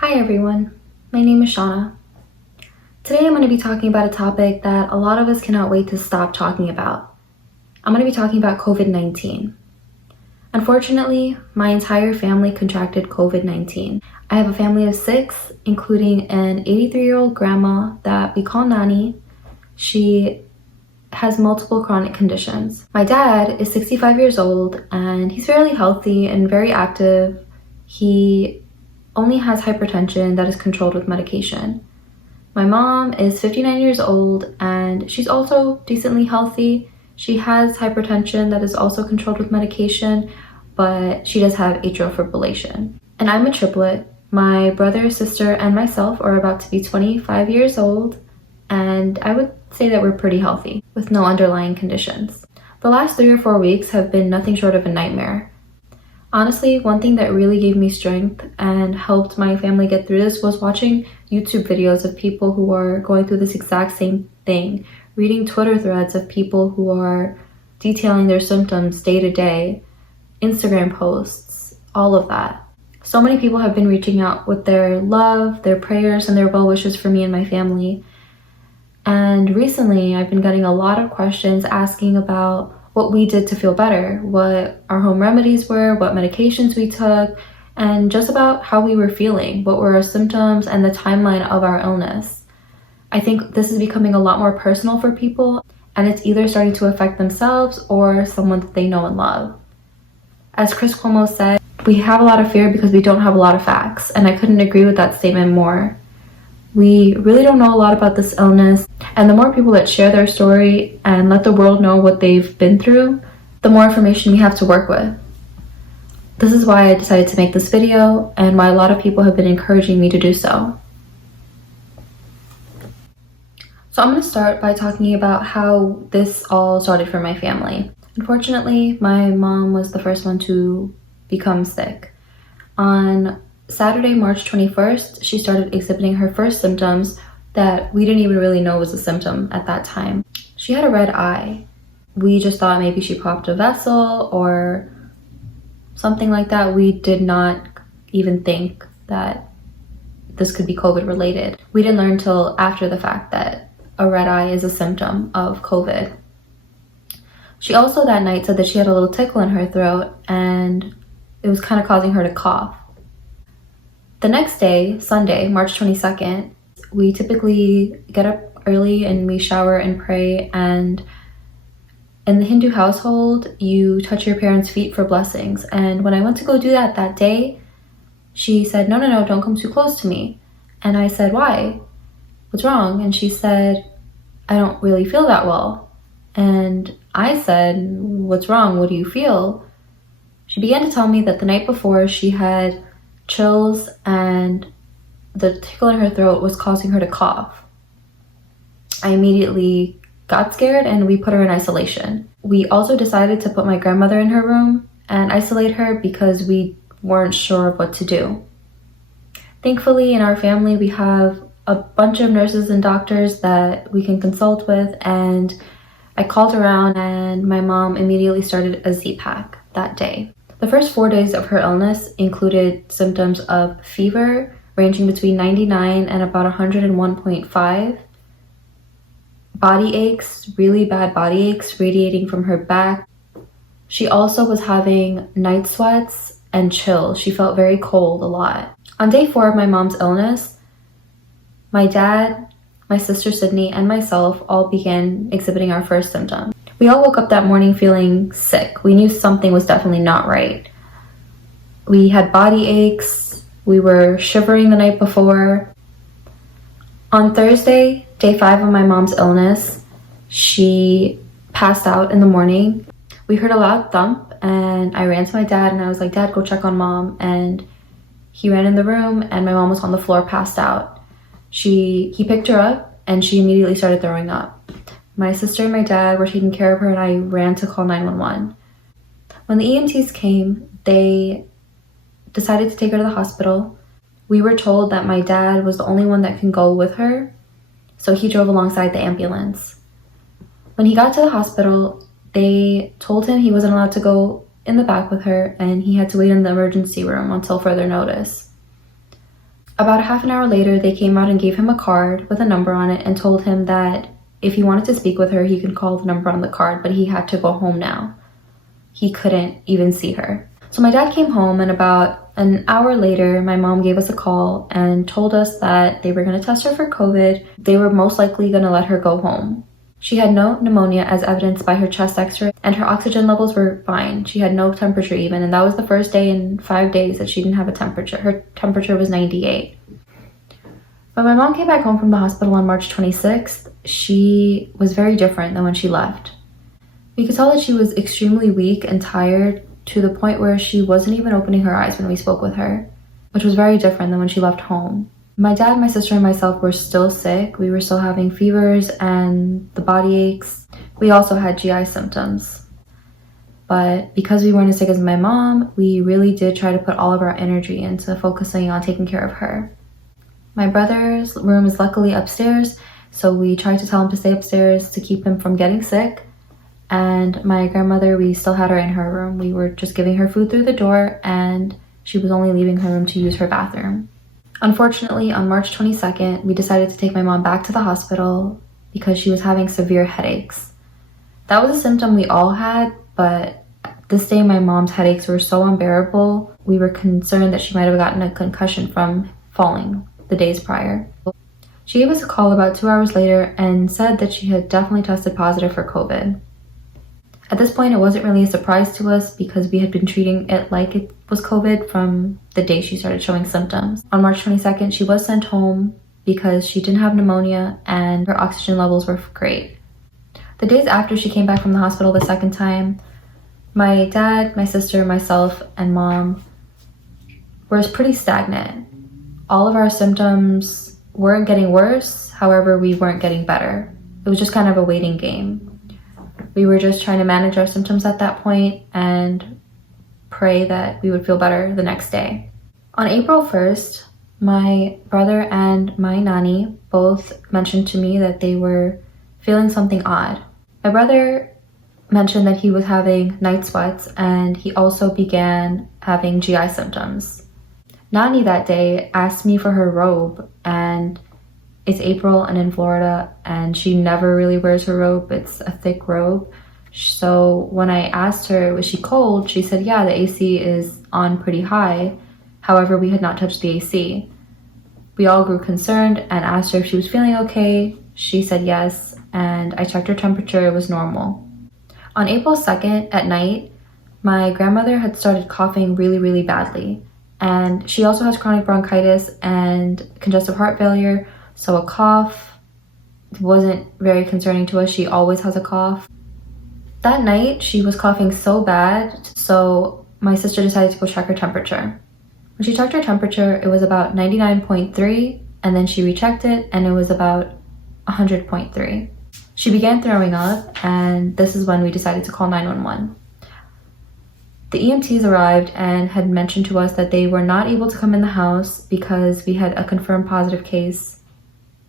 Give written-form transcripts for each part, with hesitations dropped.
Hi everyone, my name is Shauna. Today I'm going to be talking about a topic that a lot of us cannot wait to stop talking about. I'm going to be talking about COVID-19. Unfortunately, my entire family contracted COVID-19. I have a family of 6, including an 83-year-old grandma that we call Nani. She has multiple chronic conditions. My dad is 65 years old and he's fairly healthy and very active. He only has hypertension that is controlled with medication. My mom is 59 years old and she's also decently healthy. She has hypertension that is also controlled with medication, but she does have atrial fibrillation. And I'm a triplet. My brother, sister, and myself are about to be 25 years old, and I would say that we're pretty healthy with no underlying conditions. The last 3 or 4 weeks have been nothing short of a nightmare. Honestly, one thing that really gave me strength and helped my family get through this was watching YouTube videos of people who are going through this exact same thing, reading Twitter threads of people who are detailing their symptoms day to day, Instagram posts, all of that. So many people have been reaching out with their love, their prayers, and their well wishes for me and my family. And recently, I've been getting a lot of questions asking about what we did to feel better, what our home remedies were, what medications we took, and just about how we were feeling, what were our symptoms, and the timeline of our illness. I think this is becoming a lot more personal for people, and it's either starting to affect themselves or someone that they know and love. As Chris Cuomo said, we have a lot of fear because we don't have a lot of facts, and I couldn't agree with that statement more. We really don't know a lot about this illness, and the more people that share their story and let the world know what they've been through, the more information we have to work with. This is why I decided to make this video and why a lot of people have been encouraging me to do so. So I'm going to start by talking about how this all started for my family. Unfortunately, my mom was the first one to become sick. On Saturday, March 21st, she started exhibiting her first symptoms that we didn't even really know was a symptom at that time. She had a red eye. We just thought maybe she popped a vessel or something like that. We did not even think that this could be COVID related. We didn't learn until after the fact that a red eye is a symptom of COVID. She also that night said that she had a little tickle in her throat and it was kind of causing her to cough. The next day, Sunday, March 22nd, we typically get up early and we shower and pray, and in the Hindu household, you touch your parents' feet for blessings. And when I went to go do that day, she said, no, don't come too close to me. And I said, why? What's wrong? And she said, I don't really feel that well. And I said, what's wrong? What do you feel? She began to tell me that the night before she had chills and the tickle in her throat was causing her to cough. I immediately got scared and we put her in isolation. We also decided to put my grandmother in her room and isolate her because we weren't sure of what to do. Thankfully, in our family, we have a bunch of nurses and doctors that we can consult with, and I called around and my mom immediately started a Z-Pack that day. The first 4 days of her illness included symptoms of fever ranging between 99 and about 101.5, body aches, really bad body aches radiating from her back. She also was having night sweats and chills. She felt very cold a lot. On day 4 of my mom's illness, my dad, my sister Sydney, and myself all began exhibiting our first symptoms. We all woke up that morning feeling sick. We knew something was definitely not right. We had body aches. We were shivering the night before. On Thursday, day 5 of my mom's illness, she passed out in the morning. We heard a loud thump and I ran to my dad and I was like, Dad, go check on mom. And he ran in the room and my mom was on the floor passed out. He picked her up and she immediately started throwing up. My sister and my dad were taking care of her and I ran to call 911. When the EMTs came, they decided to take her to the hospital. We were told that my dad was the only one that can go with her, so he drove alongside the ambulance. When he got to the hospital, they told him he wasn't allowed to go in the back with her and he had to wait in the emergency room until further notice. About half an hour later, they came out and gave him a card with a number on it and told him that if he wanted to speak with her, he could call the number on the card, but he had to go home now. He couldn't even see her. So my dad came home, and about an hour later, my mom gave us a call and told us that they were going to test her for COVID. They were most likely going to let her go home. She had no pneumonia as evidenced by her chest x-ray, and her oxygen levels were fine. She had no temperature even, and that was the first day in 5 days that she didn't have a temperature. Her temperature was 98. When my mom came back home from the hospital on March 26th, she was very different than when she left. We could tell that she was extremely weak and tired to the point where she wasn't even opening her eyes when we spoke with her, which was very different than when she left home. My dad, my sister, and myself were still sick. We were still having fevers and the body aches. We also had GI symptoms. But because we weren't as sick as my mom, we really did try to put all of our energy into focusing on taking care of her. My brother's room is luckily upstairs, so we tried to tell him to stay upstairs to keep him from getting sick. And my grandmother, we still had her in her room. We were just giving her food through the door, and she was only leaving her room to use her bathroom. Unfortunately, on March 22nd, we decided to take my mom back to the hospital because she was having severe headaches. That was a symptom we all had, but this day my mom's headaches were so unbearable, we were concerned that she might have gotten a concussion from falling the days prior. She gave us a call about 2 hours later and said that she had definitely tested positive for COVID. At this point, it wasn't really a surprise to us because we had been treating it like it was COVID from the day she started showing symptoms. On March 22nd, she was sent home because she didn't have pneumonia and her oxygen levels were great. The days after she came back from the hospital the second time, my dad, my sister, myself, and mom were pretty stagnant. All of our symptoms weren't getting worse, however, we weren't getting better. It was just kind of a waiting game. We were just trying to manage our symptoms at that point and pray that we would feel better the next day. On April 1st, my brother and my nanny both mentioned to me that they were feeling something odd. My brother mentioned that he was having night sweats, and he also began having GI symptoms. Nani that day asked me for her robe, and it's April and in Florida, and she never really wears her robe. It's a thick robe. So when I asked her, was she cold? She said, yeah, the AC is on pretty high. However, we had not touched the AC. We all grew concerned and asked her if she was feeling okay. She said yes, and I checked her temperature. It was normal. On April 2nd at night, my grandmother had started coughing really, really badly. And she also has chronic bronchitis and congestive heart failure. So a cough wasn't very concerning to us. She always has a cough. That night, she was coughing so bad, so my sister decided to go check her temperature. When she checked her temperature, it was about 99.3, and then she rechecked it, and it was about 100.3. She began throwing up, and this is when we decided to call 911. The EMTs arrived and had mentioned to us that they were not able to come in the house because we had a confirmed positive case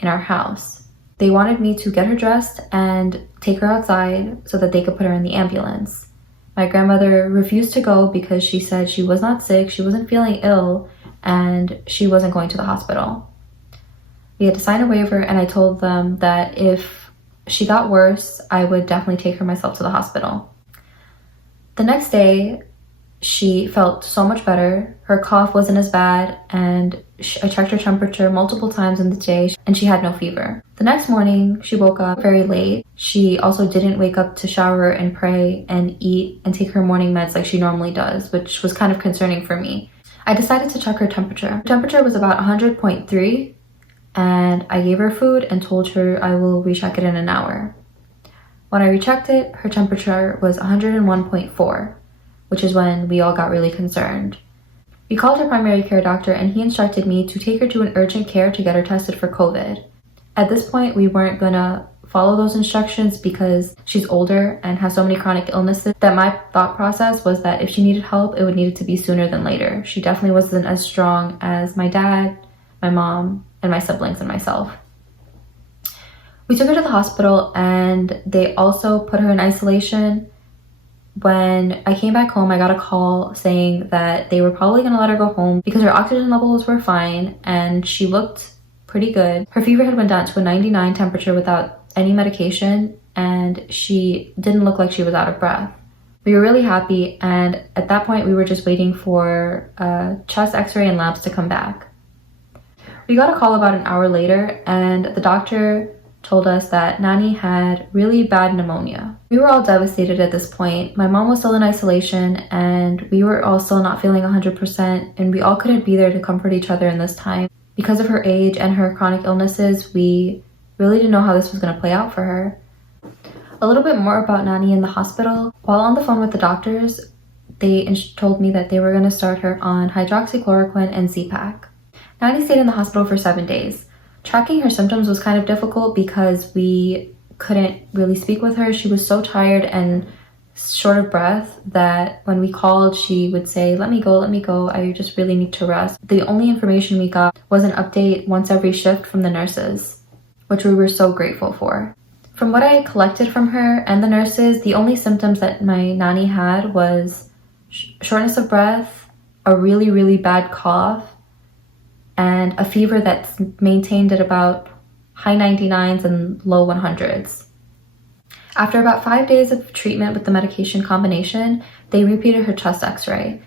in our house. They wanted me to get her dressed and take her outside so that they could put her in the ambulance. My grandmother refused to go because she said she was not sick, she wasn't feeling ill, and she wasn't going to the hospital. We had to sign a waiver, and I told them that if she got worse, I would definitely take her myself to the hospital. The next day, she felt so much better. Her cough wasn't as bad, and I checked her temperature multiple times in the day, and she had no fever. The next morning, she woke up very late. She also didn't wake up to shower and pray and eat and take her morning meds like she normally does, which was kind of concerning for me. I decided to check her temperature. Her temperature was about 100.3, and I gave her food and told her I will recheck it in an hour. When I rechecked it, her temperature was 101.4, which is when we all got really concerned. We called her primary care doctor, and he instructed me to take her to an urgent care to get her tested for COVID. At this point, we weren't gonna follow those instructions because she's older and has so many chronic illnesses that my thought process was that if she needed help, it would need it to be sooner than later. She definitely wasn't as strong as my dad, my mom, and my siblings and myself. We took her to the hospital, and they also put her in isolation. When I came back home, I got a call saying that they were probably gonna let her go home because her oxygen levels were fine and she looked pretty good. Her fever had went down to a 99 temperature without any medication, and she didn't look like she was out of breath. We were really happy, and at that point we were just waiting for a chest x-ray and labs to come back. We got a call about an hour later, and the doctor told us that Nani had really bad pneumonia. We were all devastated at this point. My mom was still in isolation, and we were all still not feeling 100%, and we all couldn't be there to comfort each other in this time. Because of her age and her chronic illnesses, we really didn't know how this was going to play out for her. A little bit more about Nani in the hospital. While on the phone with the doctors, they told me that they were going to start her on hydroxychloroquine and Z-Pak. Nani stayed in the hospital for 7 days. Tracking her symptoms was kind of difficult because we couldn't really speak with her. She was so tired and short of breath that when we called, she would say, let me go, I just really need to rest. The only information we got was an update once every shift from the nurses, which we were so grateful for. From what I collected from her and the nurses, the only symptoms that my Nani had was shortness of breath, a really, really bad cough, and a fever that's maintained at about high 99s and low 100s. After about 5 days of treatment with the medication combination, they repeated her chest x-ray.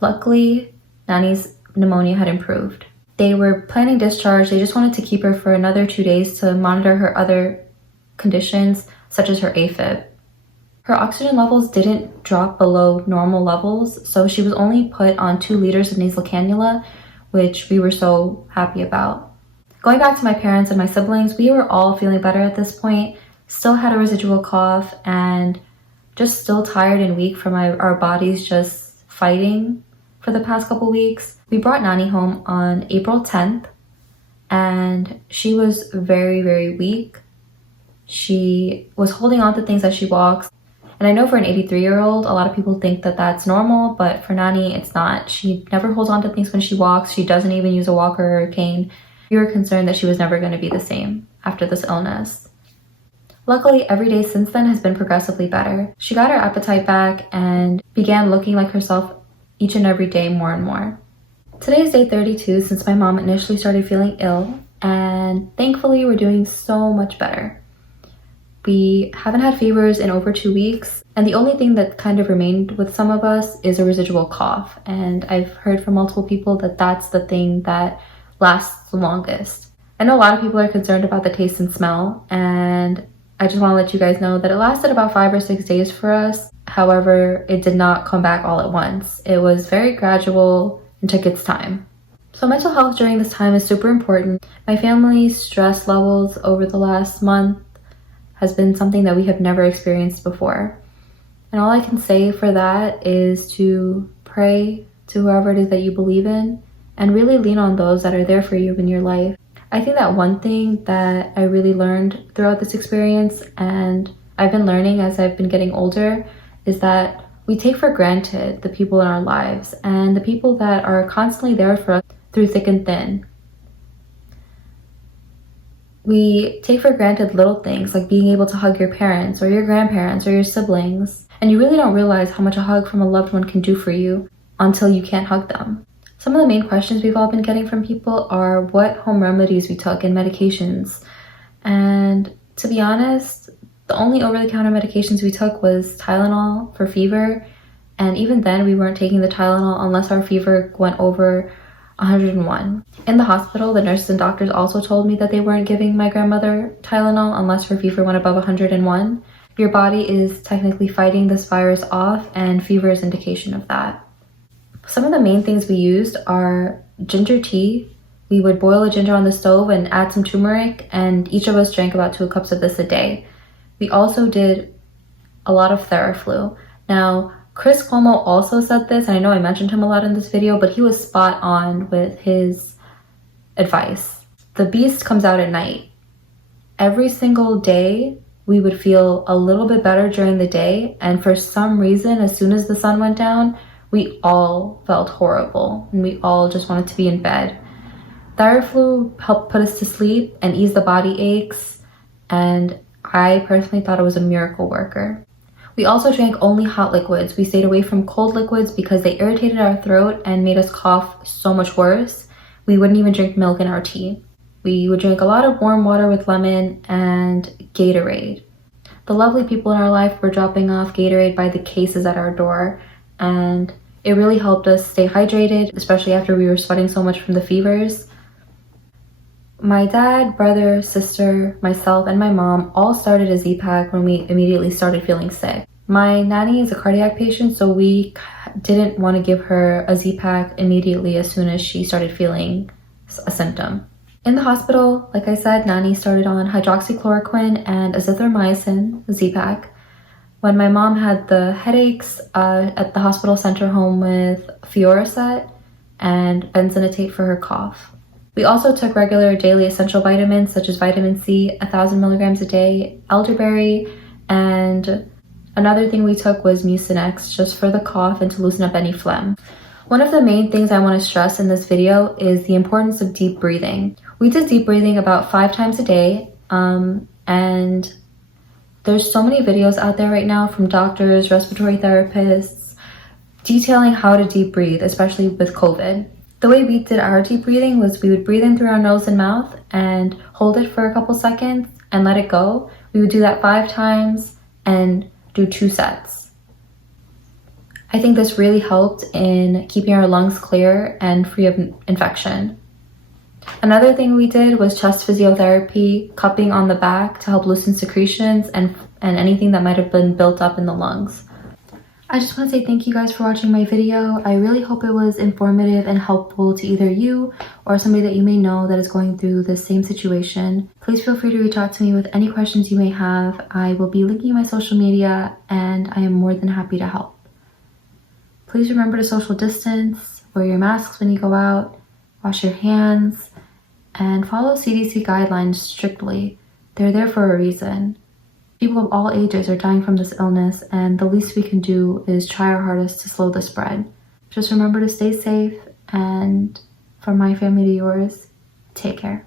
Luckily, Nani's pneumonia had improved. They were planning discharge. They just wanted to keep her for another 2 days to monitor her other conditions, such as her AFib. Her oxygen levels didn't drop below normal levels, so she was only put on 2 liters of nasal cannula, which we were so happy about. Going back to my parents and my siblings, we were all feeling better at this point, still had a residual cough, and just still tired and weak from our bodies just fighting for the past couple weeks. We brought Nani home on April 10th, and she was very, very weak. She was holding on to things as she walks. And I know for an 83-year-old, a lot of people think that that's normal, but for Nani, it's not. She never holds on to things when she walks. She doesn't even use a walker or a cane. We were concerned that she was never going to be the same after this illness. Luckily, every day since then has been progressively better. She got her appetite back and began looking like herself each and every day more and more. Today is day 32 since my mom initially started feeling ill, and thankfully we're doing so much better. We haven't had fevers in over 2 weeks, and the only thing that kind of remained with some of us is a residual cough, and I've heard from multiple people that that's the thing that lasts the longest. I know a lot of people are concerned about the taste and smell, and I just want to let you guys know that it lasted about 5 or 6 days for us. However, it did not come back all at once. It was very gradual and took its time. So mental health during this time is super important. My family's stress levels over the last month has been something that we have never experienced before. And all I can say for that is to pray to whoever it is that you believe in and really lean on those that are there for you in your life. I think that one thing that I really learned throughout this experience, and I've been learning as I've been getting older, is that we take for granted the people in our lives and the people that are constantly there for us through thick and thin. We take for granted little things like being able to hug your parents or your grandparents or your siblings, and you really don't realize how much a hug from a loved one can do for you until you can't hug them. Some of the main questions we've all been getting from people are what home remedies we took and medications. And to be honest, the only over-the-counter medications we took was Tylenol for fever, and even then we weren't taking the Tylenol unless our fever went over 101. In the hospital, the nurses and doctors also told me that they weren't giving my grandmother Tylenol unless her fever went above 101. Your body is technically fighting this virus off, and fever is indication of that. Some of the main things we used are ginger tea. We would boil a ginger on the stove and add some turmeric, and each of us drank about 2 cups of this a day. We also did a lot of Theraflu. Now, Chris Cuomo also said this, and I know I mentioned him a lot in this video, but he was spot on with his advice. The beast comes out at night. Every single day, we would feel a little bit better during the day, and for some reason, as soon as the sun went down, we all felt horrible, and we all just wanted to be in bed. Theraflu helped put us to sleep and ease the body aches, and I personally thought it was a miracle worker. We also drank only hot liquids. We stayed away from cold liquids because they irritated our throat and made us cough so much worse. We wouldn't even drink milk in our tea. We would drink a lot of warm water with lemon and Gatorade. The lovely people in our life were dropping off Gatorade by the cases at our door, and it really helped us stay hydrated, especially after we were sweating so much from the fevers. My dad, brother, sister, myself, and my mom all started a Z-Pack when we immediately started feeling sick. My nanny is a cardiac patient, so we didn't want to give her a Z-Pack immediately as soon as she started feeling a symptom. In the hospital, like I said, nanny started on hydroxychloroquine and azithromycin, Z-Pack. When my mom had the headaches, at the hospital sent her home with Fioricet and benzonatate for her cough. We also took regular daily essential vitamins such as vitamin C, 1,000 milligrams a day, elderberry, and another thing we took was Mucinex just for the cough and to loosen up any phlegm. One of the main things I want to stress in this video is the importance of deep breathing. We did deep breathing about 5 times a day, and there's so many videos out there right now from doctors, respiratory therapists, detailing how to deep breathe, especially with COVID. The way we did our deep breathing was we would breathe in through our nose and mouth and hold it for a couple seconds and let it go. We would do that 5 times and do 2 sets. I think this really helped in keeping our lungs clear and free of infection. Another thing we did was chest physiotherapy, cupping on the back to help loosen secretions and anything that might have been built up in the lungs. I just want to say thank you guys for watching my video. I really hope it was informative and helpful to either you or somebody that you may know that is going through the same situation. Please feel free to reach out to me with any questions you may have. I will be linking my social media and I am more than happy to help. Please remember to social distance, wear your masks when you go out, wash your hands, and follow CDC guidelines strictly. They're there for a reason. People of all ages are dying from this illness, and the least we can do is try our hardest to slow the spread. Just remember to stay safe, and from my family to yours, take care.